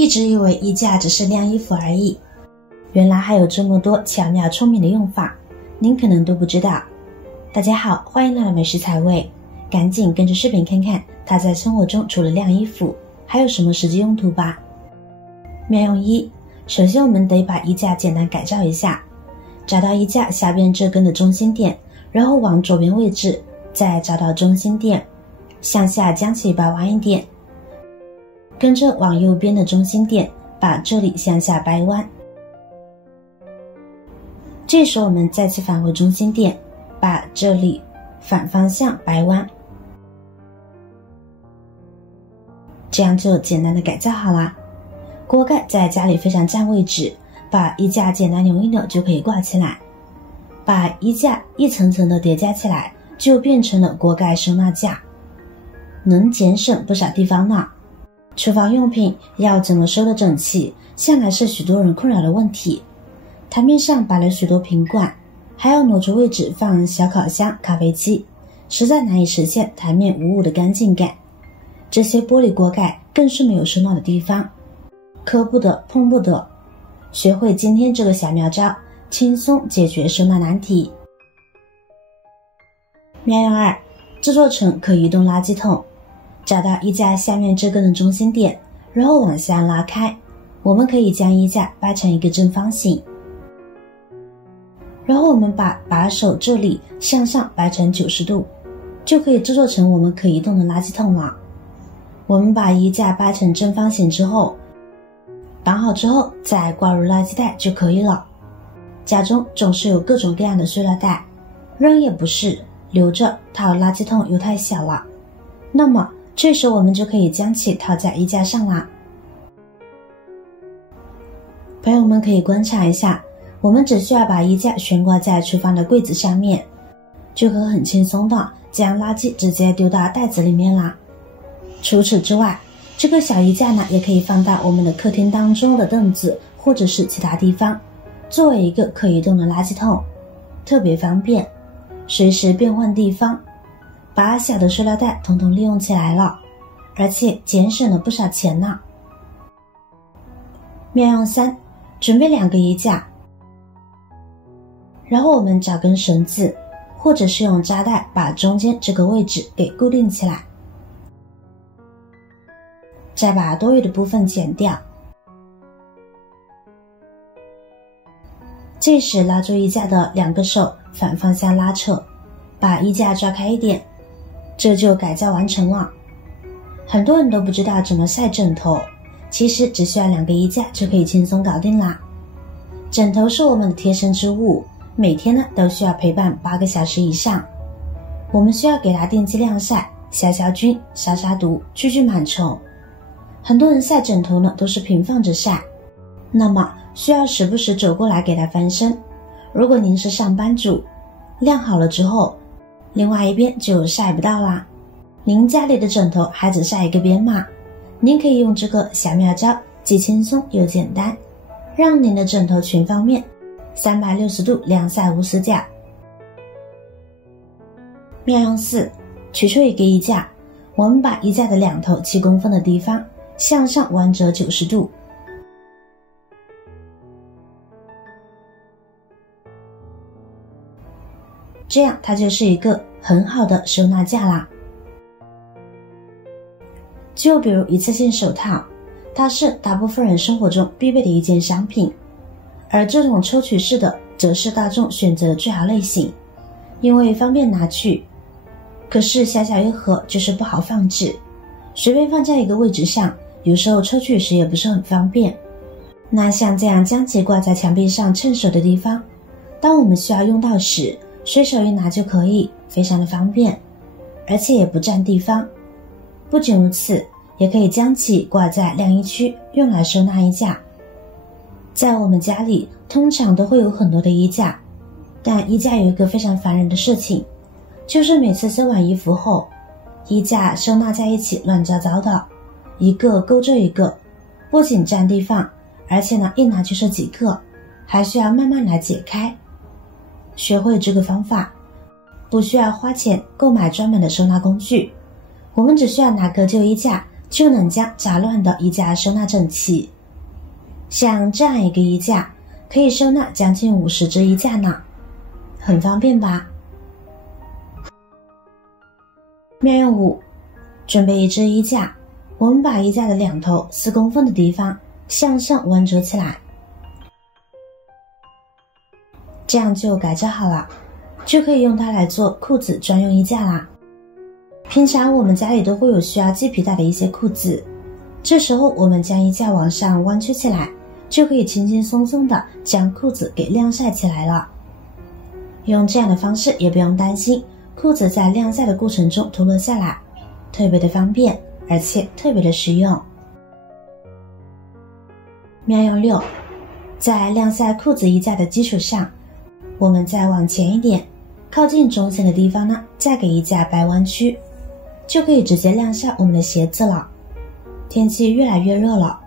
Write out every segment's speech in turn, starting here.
一直以为衣架只是晾衣服而已，原来还有这么多巧妙聪明的用法，您可能都不知道。大家好，欢迎来到美食采味，赶紧跟着视频看看它在生活中除了晾衣服还有什么实际用途吧。妙用一，首先我们得把衣架简单改造一下，找到衣架下边这根的中心点，然后往左边位置再找到中心点，向下将其掰弯一点，跟着往右边的中心点把这里向下掰弯。这时候我们再次返回中心点，把这里反方向掰弯，这样就简单的改造好啦。锅盖在家里非常占位置，把衣架简单扭一扭就可以挂起来，把衣架一层层的叠加起来，就变成了锅盖收纳架，能节省不少地方呢。厨房用品要怎么收得整齐，向来是许多人困扰的问题。台面上摆了许多瓶罐，还要挪出位置放小烤箱、咖啡机，实在难以实现台面无误的干净感。这些玻璃锅盖更是没有收纳的地方，磕不得碰不得。学会今天这个小妙招，轻松解决收纳难题。妙用二，制作成可移动垃圾桶。找到衣架下面这根的中心点，然后往下拉开，我们可以将衣架掰成一个正方形，然后我们把把手这里向上掰成90度，就可以制作成我们可移动的垃圾桶了。我们把衣架掰成正方形之后，绑好之后再挂入垃圾袋就可以了。家中总是有各种各样的塑料袋，扔也不是，留着套垃圾桶又太小了，那么这时我们就可以将其套在衣架上啦。朋友们可以观察一下，我们只需要把衣架悬挂在厨房的柜子上面，就可以很轻松的将垃圾直接丢到袋子里面啦。除此之外，这个小衣架呢，也可以放到我们的客厅当中的凳子或者是其他地方，作为一个可移动的垃圾桶，特别方便，随时变换地方，把小的塑料袋统统利用起来了，而且节省了不少钱呢。妙用三，准备2个衣架，然后我们找根绳子，或者是用扎带把中间这个位置给固定起来，再把多余的部分剪掉。这时拉住衣架的2个手反方向拉扯，把衣架抓开一点，这就改造完成了。很多人都不知道怎么晒枕头，其实只需要2个衣架就可以轻松搞定啦。枕头是我们的贴身之物，每天呢都需要陪伴8个小时以上，我们需要给它定期晾晒，消消菌、杀杀毒、去螨虫。很多人晒枕头呢都是平放着晒，那么需要时不时走过来给它翻身。如果您是上班族，晾好了之后另外一边就晒不到啦，您家里的枕头还只晒一个边吗？您可以用这个小妙招，既轻松又简单，让您的枕头全方面360度晾晒无死角。妙用四，取出一个衣架，我们把衣架的2头7公分的地方向上弯折90度，这样它就是一个很好的收纳架啦。就比如一次性手套，它是大部分人生活中必备的一件商品，而这种抽取式的则是大众选择的最好类型，因为方便拿取，可是小小一盒就是不好放置，随便放在一个位置上，有时候抽取时也不是很方便。那像这样将其挂在墙壁上趁手的地方，当我们需要用到时，随手一拿就可以，非常的方便，而且也不占地方。不仅如此，也可以将其挂在晾衣区，用来收纳衣架。在我们家里通常都会有很多的衣架，但衣架有一个非常烦人的事情，就是每次收完衣服后，衣架收纳在一起乱糟糟的，一个勾着一个，不仅占地方，而且呢一拿就是几个，还需要慢慢来解开。学会这个方法，不需要花钱购买专门的收纳工具，我们只需要拿个旧衣架就能将杂乱的衣架收纳整齐。像这样一个衣架可以收纳将近50只衣架呢，很方便吧？妙用5，准备一只衣架，我们把衣架的两头4公分的地方向上弯折起来，这样就改造好了，就可以用它来做裤子专用衣架啦。平常我们家里都会有需要系皮带的一些裤子，这时候我们将衣架往上弯曲起来，就可以轻轻松松的将裤子给晾晒起来了。用这样的方式也不用担心裤子在晾晒的过程中脱落下来，特别的方便，而且特别的实用。妙用6，在晾晒裤子衣架的基础上，我们再往前一点，靠近中线的地方呢，再给衣架掰弯曲，就可以直接晾晒我们的鞋子了。天气越来越热了，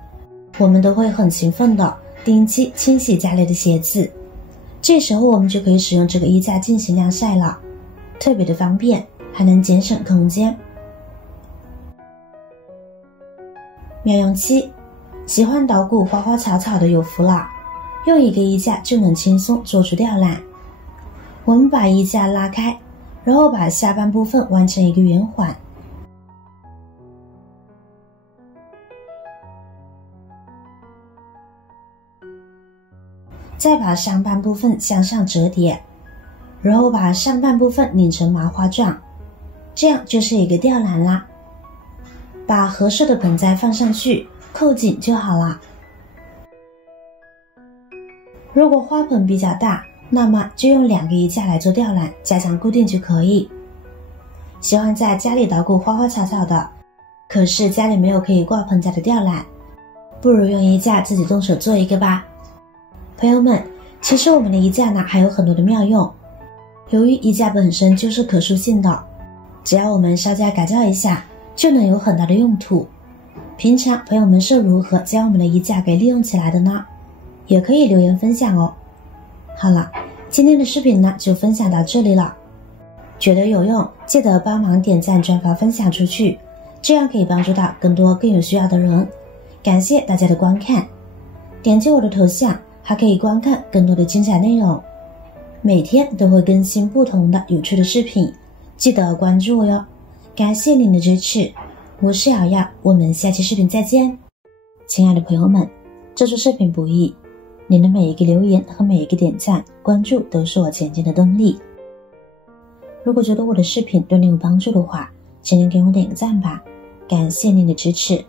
我们都会很勤奋的定期清洗家里的鞋子，这时候我们就可以使用这个衣架进行晾晒了，特别的方便，还能节省空间。妙用7，喜欢捣鼓花花草草的有福了，用一个衣架就能轻松做出吊篮。我们把衣架拉开，然后把下半部分弯成一个圆环，再把上半部分向上折叠，然后把上半部分拧成麻花状，这样就是一个吊篮啦。把合适的盆栽放上去，扣紧就好了。如果花盆比较大，那么就用2个衣架来做吊篮，加强固定就可以。喜欢在家里捣鼓花花草草的，可是家里没有可以挂盆栽的吊篮，不如用衣架自己动手做一个吧。朋友们，其实我们的衣架呢还有很多的妙用。由于衣架本身就是可塑性的，只要我们稍加改造一下，就能有很大的用途。平常朋友们是如何将我们的衣架给利用起来的呢？也可以留言分享哦。好了，今天的视频呢就分享到这里了。觉得有用，记得帮忙点赞、转发、分享出去，这样可以帮助到更多更有需要的人。感谢大家的观看，点击我的头像还可以观看更多的精彩内容。每天都会更新不同的有趣的视频，记得关注我哟。感谢您的支持，我是瑶瑶，我们下期视频再见。亲爱的朋友们，这做视频不易，您的每一个留言和每一个点赞、关注都是我前进的动力。如果觉得我的视频对您有帮助的话，请您给我点个赞吧，感谢您的支持。